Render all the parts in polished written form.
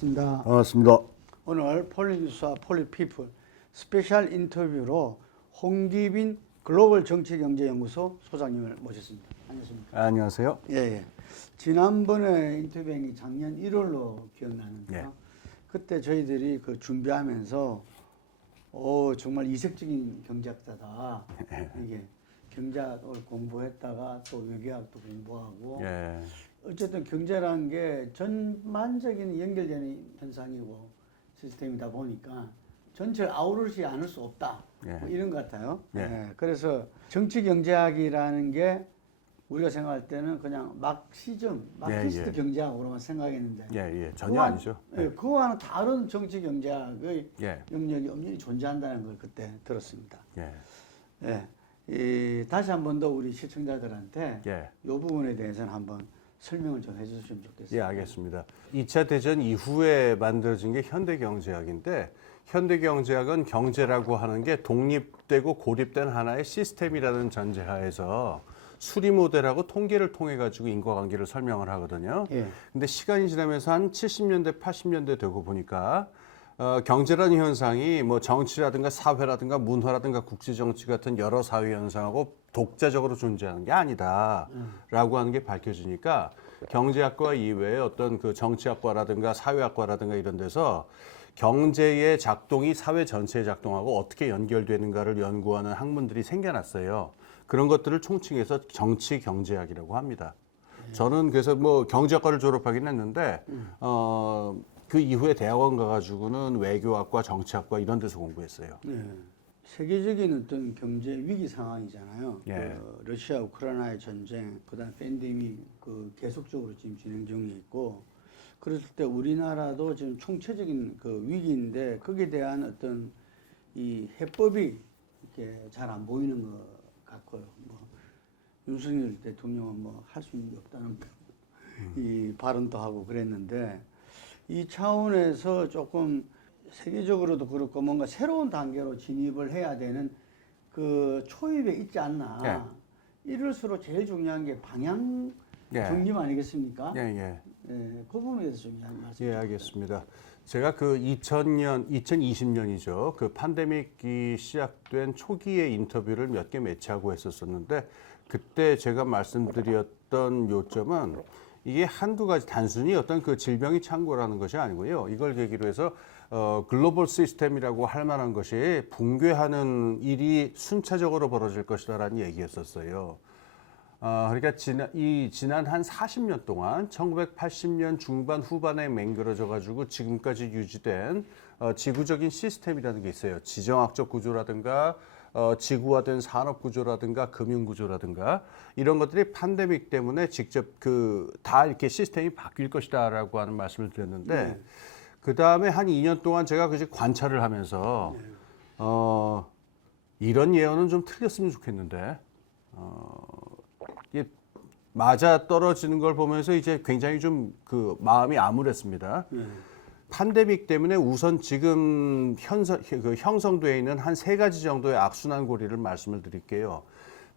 반갑습니다. 반갑습니다. 오늘 폴리뉴스와 폴리피플 스페셜 인터뷰로 홍기빈 글로벌 정치경제연구소 소장님을 모셨습니다. 안녕하십니까? 안녕하세요. 예. 지난번에 인터뷰한 게 작년 1월로 기억나는데요. 예. 그때 저희들이 그 준비하면서 정말 이색적인 경제학자다. 이게 경제학을 공부했다가 또 외교학도 공부하고 예. 어쨌든 경제라는 게 전반적인 연결되는 현상이고 시스템이다 보니까 전체를 아우르지 않을 수 없다. 예. 뭐 이런 것 같아요. 예. 그래서 정치 경제학이라는 게 우리가 생각할 때는 그냥 마크시스트 예. 경제학으로만 생각했는데 예. 전혀 아니죠. 그와는 다른 정치 경제학의 예. 영역이 엄연히 존재한다는 걸 그때 들었습니다. 예. 다시 한 번 더 우리 시청자들한테 예. 이 부분에 대해서는 한번 설명을 좀 해주시면 좋겠습니다. 예, 알겠습니다. 2차 대전 이후에 만들어진 게 현대경제학인데 현대경제학은 경제라고 하는 게 독립되고 고립된 하나의 시스템이라는 전제하에서 수리 모델하고 통계를 통해 가지고 인과관계를 설명을 하거든요. 예. 근데 시간이 지나면서 한 70년대, 80년대 되고 보니까 경제라는 현상이 뭐 정치라든가 사회라든가 문화라든가 국제정치 같은 여러 사회 현상하고 독자적으로 존재하는 게 아니다라고 하는 게 밝혀지니까 경제학과 이외에 어떤 그 정치학과라든가 사회학과라든가 이런 데서 경제의 작동이 사회 전체의 작동하고 어떻게 연결되는가를 연구하는 학문들이 생겨났어요. 그런 것들을 총칭해서 정치 경제학이라고 합니다. 저는 그래서 뭐 경제학과를 졸업하긴 했는데 그 이후에 대학원 가가지고는 외교학과, 정치학과 이런 데서 공부했어요. 네. 세계적인 어떤 경제 위기 상황이잖아요. 예. 그 러시아 우크라이나의 전쟁, 그다음 팬데믹 그 계속적으로 지금 진행 중에 있고, 그랬을 때 우리나라도 지금 총체적인 그 위기인데 거기에 대한 어떤 이 해법이 이렇게 잘 안 보이는 것 같고요. 뭐 윤석열 대통령은 뭐 할 수 있는 게 없다는 이 발언도 하고 그랬는데. 이 차원에서 조금 세계적으로도 그렇고 뭔가 새로운 단계로 진입을 해야 되는 그 초입에 있지 않나. 이럴수록 제일 중요한 게 방향 정립 아니겠습니까? 그 부분에 대해서 좀 이야기 말씀. 예, 알겠습니다. 제가 그 2020년이죠. 그 팬데믹이 시작된 초기에 인터뷰를 몇 개 매치하고 했었었는데 그때 제가 말씀드렸던 요점은 이게 한두 가지 단순히 어떤 그 질병이 창궐하는 것이 아니고요. 이걸 계기로 해서 글로벌 시스템이라고 할 만한 것이 붕괴하는 일이 순차적으로 벌어질 것이다라는 얘기였었어요. 그러니까 지난 한 40년 동안 1980년 중반 후반에 맹그러져 가지고 지금까지 유지된 지구적인 시스템이라는 게 있어요. 지정학적 구조라든가 지구화된 산업 구조라든가 금융 구조라든가 이런 것들이 팬데믹 때문에 직접 다 이렇게 시스템이 바뀔 것이다라고 하는 말씀을 드렸는데 그 다음에 한 2년 동안 제가 그 관찰을 하면서 이런 예언은 좀 틀렸으면 좋겠는데 이게 맞아 떨어지는 걸 보면서 이제 굉장히 좀 그 마음이 암울했습니다. 팬데믹 때문에 우선 지금 형성되어 있는 한 3가지 정도의 악순환 고리를 말씀을 드릴게요.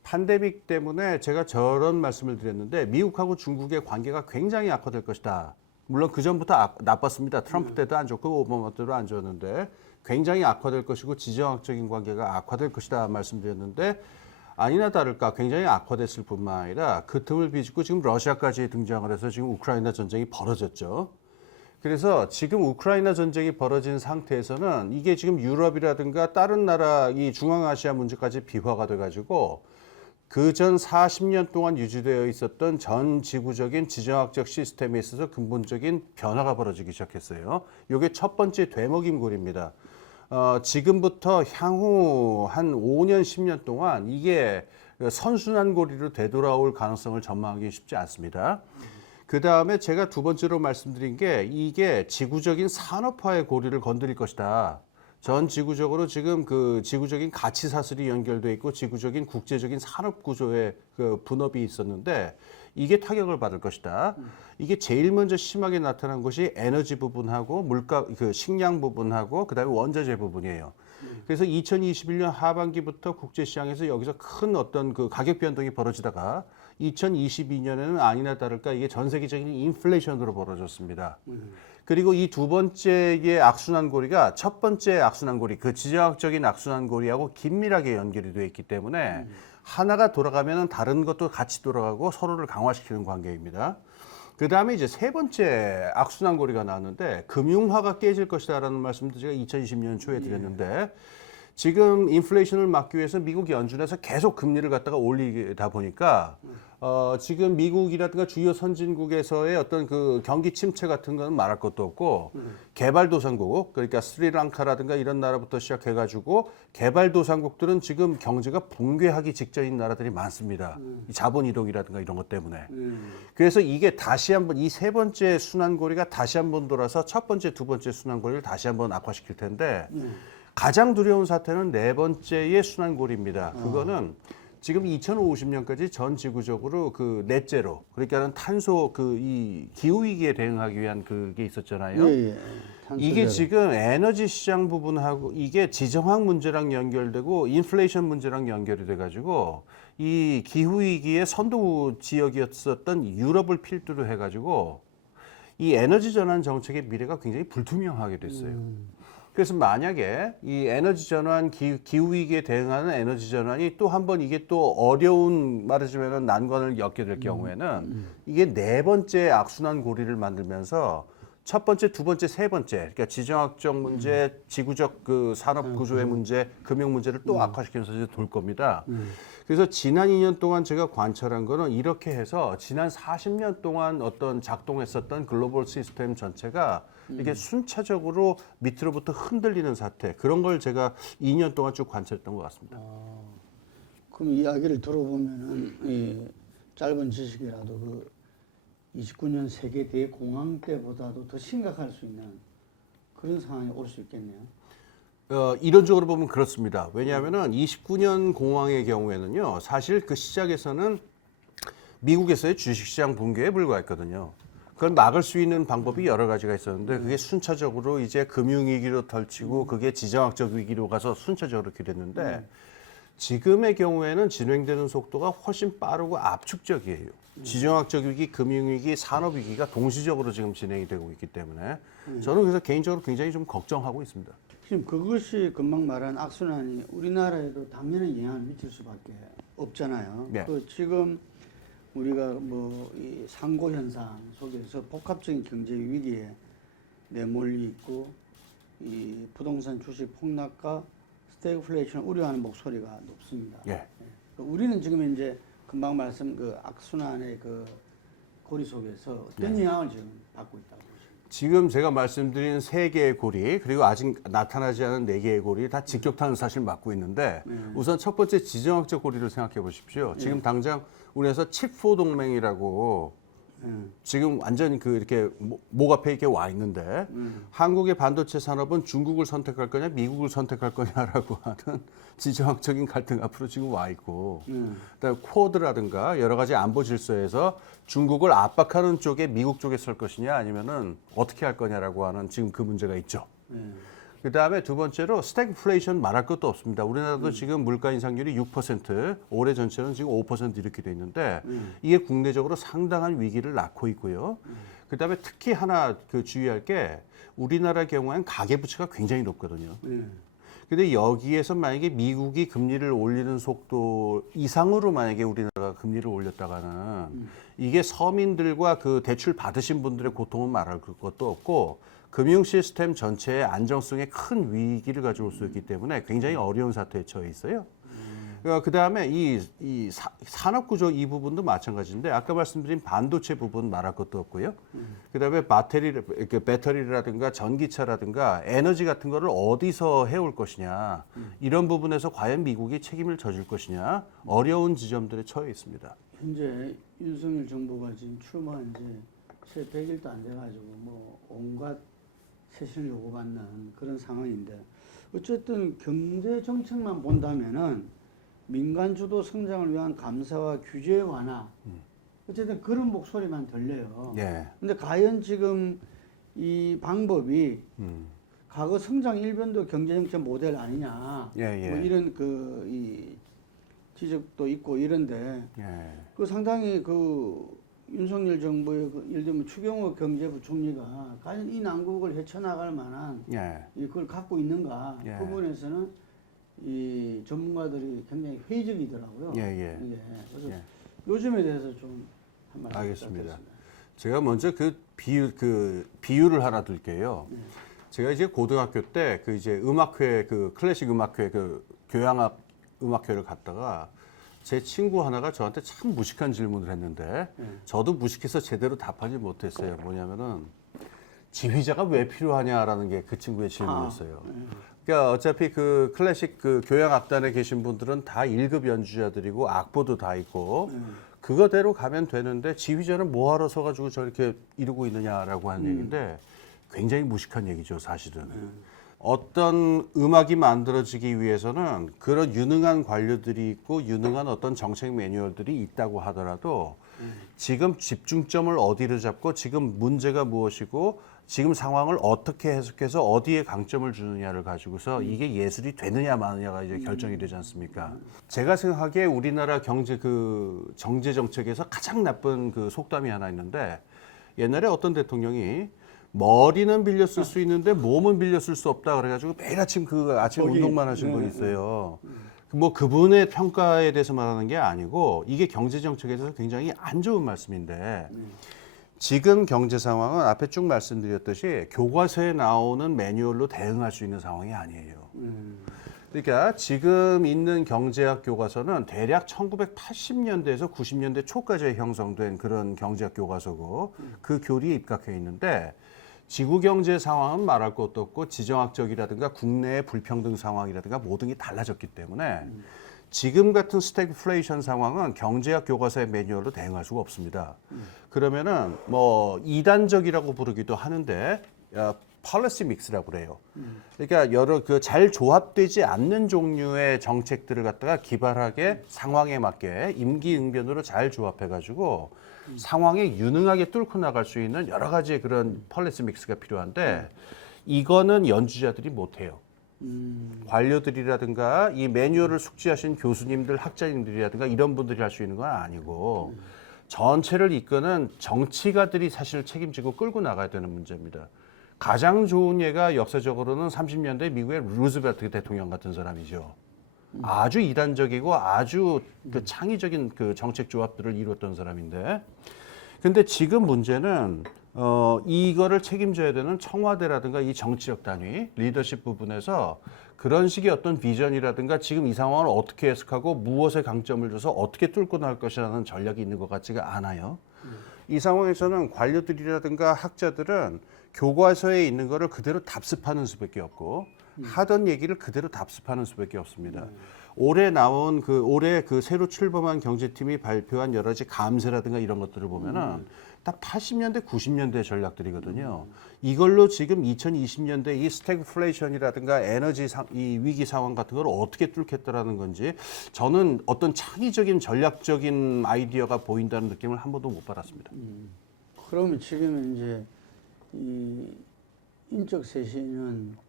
팬데믹 때문에 제가 저런 말씀을 드렸는데 미국하고 중국의 관계가 굉장히 악화될 것이다. 물론 그전부터 나빴습니다. 트럼프 때도 안 좋고 오바마 때도 안 좋았는데 굉장히 악화될 것이고 지정학적인 관계가 악화될 것이다 말씀드렸는데 아니나 다를까 굉장히 악화됐을 뿐만 아니라 그 틈을 비집고 지금 러시아까지 등장을 해서 지금 우크라이나 전쟁이 벌어졌죠. 그래서 지금 우크라이나 전쟁이 벌어진 상태에서는 이게 지금 유럽이라든가 다른 나라 이 중앙아시아 문제까지 비화가 돼가지고 그 전 40년 동안 유지되어 있었던 전 지구적인 지정학적 시스템에 있어서 근본적인 변화가 벌어지기 시작했어요. 이게 첫 번째 되먹임골입니다. 지금부터 향후 한 5년, 10년 동안 이게 선순환 고리로 되돌아올 가능성을 전망하기 쉽지 않습니다. 그 다음에 제가 두 번째로 말씀드린 게 이게 지구적인 산업화의 고리를 건드릴 것이다. 전 지구적으로 지금 그 지구적인 가치 사슬이 연결돼 있고 지구적인 국제적인 산업 구조의 그 분업이 있었는데 이게 타격을 받을 것이다. 이게 제일 먼저 심하게 나타난 것이 에너지 부분하고 물가 그 식량 부분하고 그다음에 원자재 부분이에요. 그래서 2021년 하반기부터 국제시장에서 여기서 큰 어떤 그 가격 변동이 벌어지다가 2022년에는 아니나 다를까 이게 전 세계적인 인플레이션으로 벌어졌습니다. 그리고 이 두 번째의 악순환고리가 첫 번째 악순환고리, 그 지정학적인 악순환고리하고 긴밀하게 연결이 되어 있기 때문에 하나가 돌아가면 다른 것도 같이 돌아가고 서로를 강화시키는 관계입니다. 그 다음에 이제 세 번째 악순환고리가 나왔는데 금융화가 깨질 것이다라는 말씀도 제가 2020년 초에 드렸는데 지금 인플레이션을 막기 위해서 미국 연준에서 계속 금리를 갖다가 올리다 보니까 지금 미국이라든가 주요 선진국에서의 어떤 그 경기 침체 같은 거는 말할 것도 없고 개발도상국 그러니까 스리랑카라든가 이런 나라부터 시작해가지고 개발도상국들은 지금 경제가 붕괴하기 직전인 나라들이 많습니다. 이 자본 이동이라든가 이런 것 때문에. 그래서 이게 다시 한번 이 세 번째 순환고리가 다시 한번 돌아서 첫 번째, 두 번째 순환고리를 다시 한번 악화시킬 텐데 가장 두려운 사태는 네 번째의 순환고리입니다. 그거는 지금 2050년까지 전 지구적으로 그 넷제로 그러니까는 탄소 그 이 기후 위기에 대응하기 위한 그게 있었잖아요. 예. 이게 지금 에너지 시장 부분하고 이게 지정학 문제랑 연결되고 인플레이션 문제랑 연결이 돼가지고 이 기후 위기의 선도 지역이었었던 유럽을 필두로 해가지고 이 에너지 전환 정책의 미래가 굉장히 불투명하게 됐어요. 그래서 만약에 이 에너지 전환, 기후 위기에 대응하는 에너지 전환이 또 한 번 이게 또 어려운 말하자면 난관을 겪게 될 경우에는 이게 네 번째 악순환 고리를 만들면서 첫 번째, 두 번째, 세 번째, 그러니까 지정학적 문제, 지구적 그 산업 구조의 문제, 금융 문제를 또 악화시키면서 이제 돌 겁니다. 그래서 지난 2년 동안 제가 관찰한 거는 이렇게 해서 지난 40년 동안 어떤 작동했었던 글로벌 시스템 전체가 이게 순차적으로 밑으로부터 흔들리는 사태 그런 걸 제가 2년 동안 쭉 관찰했던 것 같습니다. 그럼 이야기를 들어보면은 이 짧은 지식이라도 그 29년 세계 대공황 때보다도 더 심각할 수 있는 그런 상황이 올 수 있겠네요. 이론적으로 보면 그렇습니다. 왜냐하면은 29년 공황의 경우에는요, 사실 그 시작에서는 미국에서의 주식시장 붕괴에 불과했거든요. 그걸 막을 수 있는 방법이 여러 가지가 있었는데 그게 순차적으로 이제 금융위기로 덜치고 그게 지정학적 위기로 가서 순차적으로 이렇게 됐는데 지금의 경우에는 진행되는 속도가 훨씬 빠르고 압축적이에요. 지정학적 위기, 금융위기, 산업위기가 동시적으로 지금 진행이 되고 있기 때문에 저는 그래서 개인적으로 굉장히 좀 걱정하고 있습니다. 지금 그것이 금방 말한 악순환이 우리나라에도 당연히 영향을 미칠 수밖에 없잖아요. 네. 그 지금 우리가 뭐 이 상고 현상 속에서 복합적인 경제 위기에 내몰려 있고 이 부동산 주식 폭락과 스태그플레이션을 우려하는 목소리가 높습니다. 예. 우리는 지금 이제 금방 말씀 그 악순환의 그 고리 속에서 어떤 영향을 지금 받고 있다고 보십니까? 지금 제가 말씀드린 세 개의 고리 그리고 아직 나타나지 않은 네 개의 고리 다 직격탄을 사실 맞고 있는데 우선 첫 번째 지정학적 고리를 생각해 보십시오. 지금 당장 우리나라에서 칩4 동맹이라고 지금 완전히 그 이렇게 목 앞에 이렇게 와 있는데 한국의 반도체 산업은 중국을 선택할 거냐 미국을 선택할 거냐라고 하는 지정학적인 갈등 앞으로 지금 와 있고 그다음에 쿼드라든가 여러 가지 안보 질서에서 중국을 압박하는 쪽에 미국 쪽에 설 것이냐 아니면은 어떻게 할 거냐라고 하는 지금 그 문제가 있죠. 그 다음에 두 번째로 스태그플레이션 말할 것도 없습니다. 우리나라도 지금 물가 인상률이 6%, 올해 전체는 지금 5% 이렇게 돼 있는데 이게 국내적으로 상당한 위기를 낳고 있고요. 그 다음에 특히 하나 그 주의할 게 우리나라 경우에는 가계부채가 굉장히 높거든요. 근데 여기에서 만약에 미국이 금리를 올리는 속도 이상으로 만약에 우리나라가 금리를 올렸다가는 이게 서민들과 그 대출 받으신 분들의 고통은 말할 것도 없고 금융 시스템 전체의 안정성에 큰 위기를 가져올 수 있기 때문에 굉장히 어려운 사태에 처해 있어요. 그 다음에 이 산업 구조 이 부분도 마찬가지인데 아까 말씀드린 반도체 부분 말할 것도 없고요. 그 다음에 배터리라든가 전기차라든가 에너지 같은 거를 어디서 해올 것이냐 이런 부분에서 과연 미국이 책임을 져줄 것이냐 어려운 지점들에 처해 있습니다. 현재 윤석열 정부가 지금 출마한 지 채 100일도 안 돼가지고 뭐 온갖 쇄신을 요구받는 그런 상황인데 어쨌든 경제 정책만 본다면은 민간 주도 성장을 위한 감사와 규제 완화 어쨌든 그런 목소리만 들려요. 예. 근데 과연 지금 이 방법이 과거 성장 일변도 경제정책 모델 아니냐. 예, 예. 뭐 이런 이 지적도 있고 이런데 예. 그 상당히 윤석열 정부의 예를 들면 추경호 경제부총리가 과연 이 난국을 헤쳐나갈 만한 예. 그걸 갖고 있는가 예. 그 부분에서는 이 전문가들이 굉장히 회의적이더라고요. 예, 예. 그래서 예. 요즘에 대해서 좀 한 말씀 알겠습니다. 부탁드리겠습니다. 제가 먼저 그 비유를 하나 들게요. 제가 이제 고등학교 때 그 이제 음악회 클래식 음악회 교향악 음악회를 갔다가 제 친구 하나가 저한테 참 무식한 질문을 했는데 저도 무식해서 제대로 답하지 못했어요. 뭐냐면은 지휘자가 왜 필요하냐라는 게 그 친구의 질문이었어요. 그러니까 어차피 그 클래식 교향악단에 계신 분들은 다 1급 연주자들이고 악보도 다 있고 그거대로 가면 되는데 지휘자는 뭐하러 서가지고 저렇게 이러고 있느냐라고 하는 얘기인데 굉장히 무식한 얘기죠, 사실은. 어떤 음악이 만들어지기 위해서는 그런 유능한 관료들이 있고 유능한 어떤 정책 매뉴얼들이 있다고 하더라도 지금 집중점을 어디로 잡고 지금 문제가 무엇이고 지금 상황을 어떻게 해석해서 어디에 강점을 주느냐를 가지고서 이게 예술이 되느냐 마느냐가 이제 결정이 되지 않습니까? 제가 생각하기에 우리나라 정제 정책에서 가장 나쁜 속담이 하나 있는데 옛날에 어떤 대통령이 머리는 빌려 쓸 수 있는데 몸은 빌려 쓸 수 없다 그래가지고 매일 아침 아침 운동만 하신 분이 있어요. 뭐 그분의 평가에 대해서 말하는 게 아니고 이게 경제 정책에서 굉장히 안 좋은 말씀인데 지금 경제 상황은 앞에 쭉 말씀드렸듯이 교과서에 나오는 매뉴얼로 대응할 수 있는 상황이 아니에요. 그러니까 지금 있는 경제학 교과서는 대략 1980년대에서 90년대 초까지 형성된 그런 경제학 교과서고 그 교리에 입각해 있는데 지구 경제 상황은 말할 것도 없고 지정학적이라든가 국내의 불평등 상황이라든가 모든 게 달라졌기 때문에 지금 같은 스태그플레이션 상황은 경제학 교과서의 매뉴얼로 대응할 수가 없습니다. 그러면은 뭐 이단적이라고 부르기도 하는데 policy mix라고 그래요. 그러니까 여러 잘 조합되지 않는 종류의 정책들을 갖다가 기발하게 상황에 맞게 임기응변으로 잘 조합해가지고 상황에 유능하게 뚫고 나갈 수 있는 여러 가지의 그런 policy mix가 필요한데 이거는 연주자들이 못해요. 관료들이라든가 이 매뉴얼을 숙지하신 교수님들, 학자님들이라든가 이런 분들이 할 수 있는 건 아니고 전체를 이끄는 정치가들이 사실 책임지고 끌고 나가야 되는 문제입니다. 가장 좋은 예가 역사적으로는 30년대 미국의 루즈벨트 대통령 같은 사람이죠. 아주 이단적이고 아주 창의적인 정책 조합들을 이뤘던 사람인데 근데 지금 문제는 이거를 책임져야 되는 청와대라든가 이 정치적 단위, 리더십 부분에서 그런 식의 어떤 비전이라든가 지금 이 상황을 어떻게 해석하고 무엇에 강점을 줘서 어떻게 뚫고 나갈 것이라는 전략이 있는 것 같지가 않아요. 이 상황에서는 관료들이라든가 학자들은 교과서에 있는 거를 그대로 답습하는 수밖에 없고 하던 얘기를 그대로 답습하는 수밖에 없습니다. 올해 나온 올해 새로 출범한 경제팀이 발표한 여러 가지 감세라든가 이런 것들을 보면은 다 80년대, 90년대 전략들이거든요. 이걸로 지금 2020년대 이 스태그플레이션이라든가 에너지 이 위기 상황 같은 걸 어떻게 뚫겠다라는 건지 저는 어떤 창의적인 전략적인 아이디어가 보인다는 느낌을 한 번도 못 받았습니다. 그러면 지금 이제 이 인적 쇄신은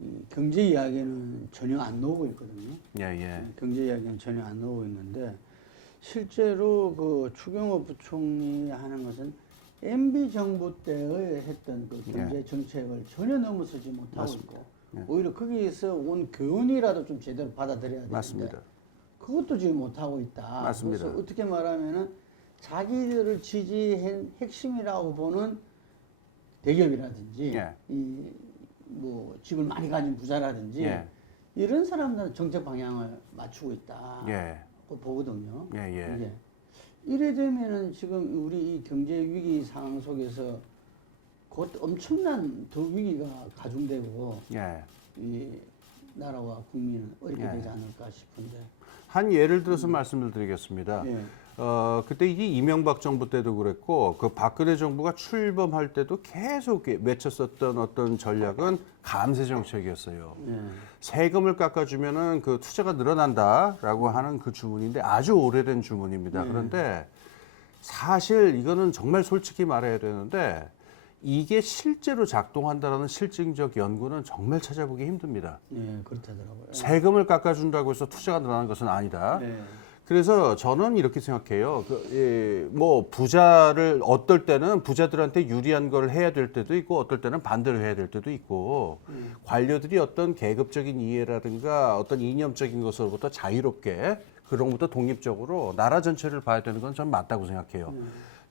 이 경제 이야기는 전혀 안 나오고 있거든요. 예, 예. 경제 이야기는 전혀 안 나오고 있는데 실제로 추경호 부총리 하는 것은 MB 정부 때에 했던 경제 정책을 전혀 넘어서지 못하고 맞습니다. 있고 예. 오히려 거기에서 온 교훈이라도 좀 제대로 받아들여야 되는데 맞습니다. 그것도 지금 못하고 있다. 맞습니다. 그래서 어떻게 말하면은 자기들을 지지한 핵심이라고 보는 대기업이라든지 예. 뭐 집을 많이 가진 부자라든지 예. 이런 사람들은 정책 방향을 맞추고 있다. 예. 그 보거든요. 예, 예. 이게 이래 되면은 지금 우리 이 경제 위기 상황 속에서 곧 엄청난 더 위기가 가중되고 예. 이 나라와 국민은 어렵게 예. 되지 않을까 싶은데. 한 예를 들어서 말씀을 드리겠습니다. 예. 그때 이게 이명박 정부 때도 그랬고 그 박근혜 정부가 출범할 때도 계속 외쳤었던 어떤 전략은 감세 정책이었어요. 예. 세금을 깎아주면은 투자가 늘어난다라고 하는 그 주문인데 아주 오래된 주문입니다. 그런데 사실 이거는 정말 솔직히 말해야 되는데 이게 실제로 작동한다는 실증적 연구는 정말 찾아보기 힘듭니다. 예, 그렇다더라고요. 세금을 깎아준다고 해서 투자가 늘어나는 것은 아니다. 네. 그래서 저는 이렇게 생각해요. 뭐 부자를 어떨 때는 부자들한테 유리한 걸 해야 될 때도 있고 어떨 때는 반대로 해야 될 때도 있고 관료들이 어떤 계급적인 이해라든가 어떤 이념적인 것으로부터 자유롭게 그런 것부터 독립적으로 나라 전체를 봐야 되는 건 전 맞다고 생각해요.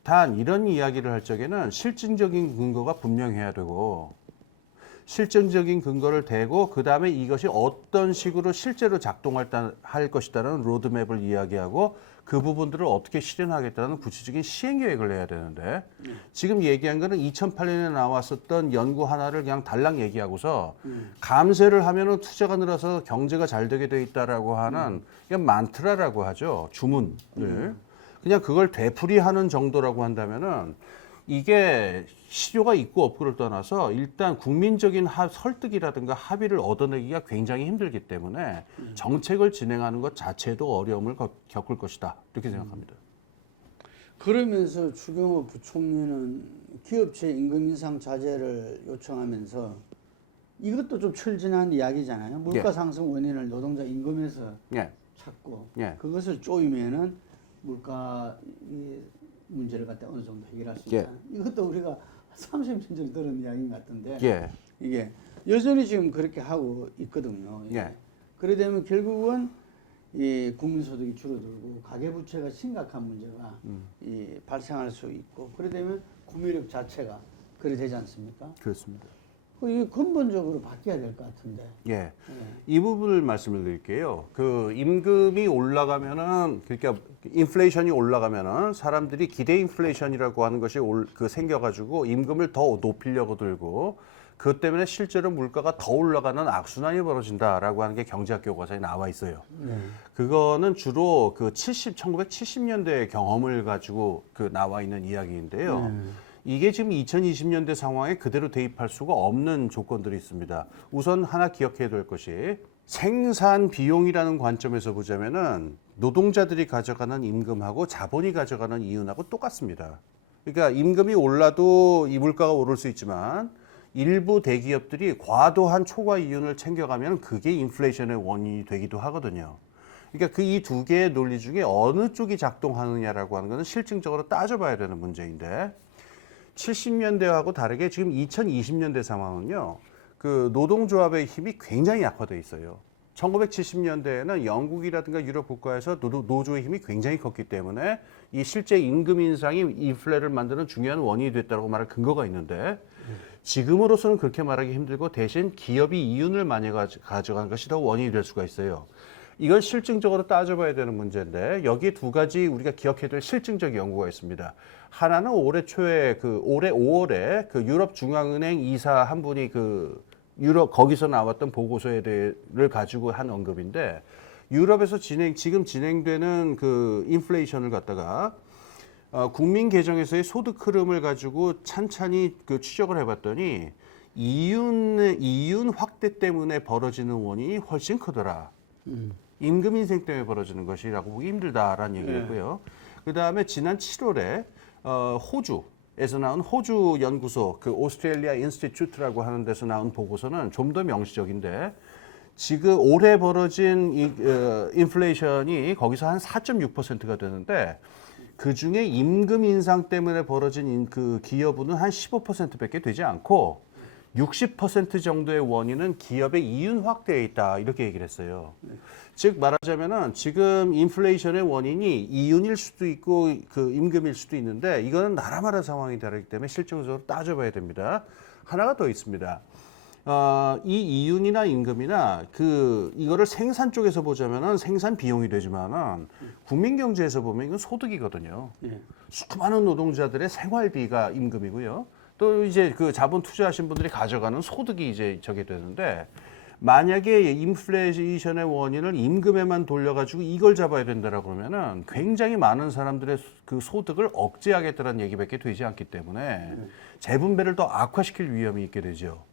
단 이런 이야기를 할 적에는 실증적인 근거가 분명해야 되고 실증적인 근거를 대고 그 다음에 이것이 어떤 식으로 실제로 할 것이다라는 로드맵을 이야기하고 그 부분들을 어떻게 실현하겠다는 구체적인 시행 계획을 내야 되는데 지금 얘기한 거는 2008년에 나왔었던 연구 하나를 그냥 달랑 얘기하고서 감세를 하면은 투자가 늘어서 경제가 잘 되게 돼 있다라고 하는 그냥 만트라라고 하죠. 주문을. 그냥 그걸 되풀이하는 정도라고 한다면은 이게 실효가 있고 없고를 떠나서 일단 국민적인 설득이라든가 합의를 얻어내기가 굉장히 힘들기 때문에 정책을 진행하는 것 자체도 어려움을 겪을 것이다. 이렇게 생각합니다. 그러면서 추경호 부총리는 기업체 임금 인상 자제를 요청하면서 이것도 좀 철진한 이야기잖아요. 물가 상승 원인을 노동자 임금에서 찾고 그것을 쪼이면은 물가 문제를 갖다 어느 정도 해결할 수 있다. 이것도 우리가 30년 전에 들은 이야기인 것 같은데 이게 여전히 지금 그렇게 하고 있거든요. 그래 되면 결국은 이 국민소득이 줄어들고 가계부채가 심각한 문제가 발생할 수 있고 그래 되면 구매력 자체가 그래 되지 않습니까? 그렇습니다. 이 근본적으로 바뀌어야 될 것 같은데. 이 부분을 말씀을 드릴게요. 그 임금이 올라가면은 그러니까 인플레이션이 올라가면은 사람들이 기대 인플레이션이라고 하는 것이 생겨가지고 임금을 더 높이려고 들고 그것 때문에 실제로 물가가 더 올라가는 악순환이 벌어진다라고 하는 게 경제학 교과서에 나와 있어요. 그거는 주로 그 1970년대 경험을 가지고 그 나와 있는 이야기인데요. 이게 지금 2020년대 상황에 그대로 대입할 수가 없는 조건들이 있습니다. 우선 하나 기억해야 될 것이 생산 비용이라는 관점에서 보자면은 노동자들이 가져가는 임금하고 자본이 가져가는 이윤하고 똑같습니다. 그러니까 임금이 올라도 이 물가가 오를 수 있지만 일부 대기업들이 과도한 초과 이윤을 챙겨가면 그게 인플레이션의 원인이 되기도 하거든요. 그러니까 그 이 두 개의 논리 중에 어느 쪽이 작동하느냐라고 하는 것은 실증적으로 따져봐야 되는 문제인데 70년대하고 다르게 지금 2020년대 상황은요. 그 노동조합의 힘이 굉장히 약화돼 있어요. 1970년대에는 영국이라든가 유럽 국가에서 노조의 힘이 굉장히 컸기 때문에 이 실제 임금 인상이 인플레를 만드는 중요한 원인이 됐다고 말할 근거가 있는데 지금으로서는 그렇게 말하기 힘들고 대신 기업이 이윤을 많이 가져간 것이 더 원인이 될 수가 있어요. 이건 실증적으로 따져봐야 되는 문제인데 여기에 두 가지 우리가 기억해야 될 실증적 연구가 있습니다. 하나는 올해 초에 올해 5월에 그 유럽 중앙은행 이사 한 분이 유럽 거기서 나왔던 보고서를 가지고 한 언급인데 유럽에서 지금 진행되는 그 인플레이션을 갖다가 국민 계정에서의 소득 흐름을 가지고 찬찬히 추적을 해봤더니 이윤 확대 때문에 벌어지는 원인이 훨씬 크더라. 임금 인상 때문에 벌어지는 것이라고 보기 힘들다라는 얘기였고요. 그다음에 지난 7월에 호주에서 나온 호주 연구소 그 오스트레일리아 인스티튜트라고 하는 데서 나온 보고서는 좀 더 명시적인데 지금 올해 벌어진 인플레이션이 거기서 한 4.6%가 되는데 그 중에 임금 인상 때문에 벌어진 그 기여분은 한 15%밖에 되지 않고 60% 정도의 원인은 기업의 이윤 확대에 있다 이렇게 얘기를 했어요. 즉 말하자면은 지금 인플레이션의 원인이 이윤일 수도 있고 그 임금일 수도 있는데 이거는 나라마다 상황이 다르기 때문에 실질적으로 따져봐야 됩니다. 하나가 더 있습니다. 이 이윤이나 임금이나 이거를 생산 쪽에서 보자면은 생산 비용이 되지만은 국민 경제에서 보면 이건 소득이거든요. 수많은 노동자들의 생활비가 임금이고요. 또 이제 그 자본 투자하신 분들이 가져가는 소득이 이제 저게 되는데 만약에 인플레이션의 원인을 임금에만 돌려가지고 이걸 잡아야 된다라고 그러면은 굉장히 많은 사람들의 그 소득을 억제하겠다는 얘기밖에 되지 않기 때문에 재분배를 더 악화시킬 위험이 있게 되죠.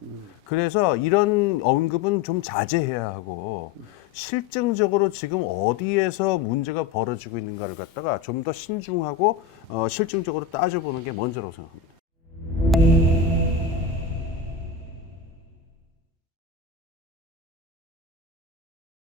그래서 이런 언급은 좀 자제해야 하고 실증적으로 지금 어디에서 문제가 벌어지고 있는가를 갖다가 좀 더 신중하고 실증적으로 따져보는 게 먼저라고 생각합니다.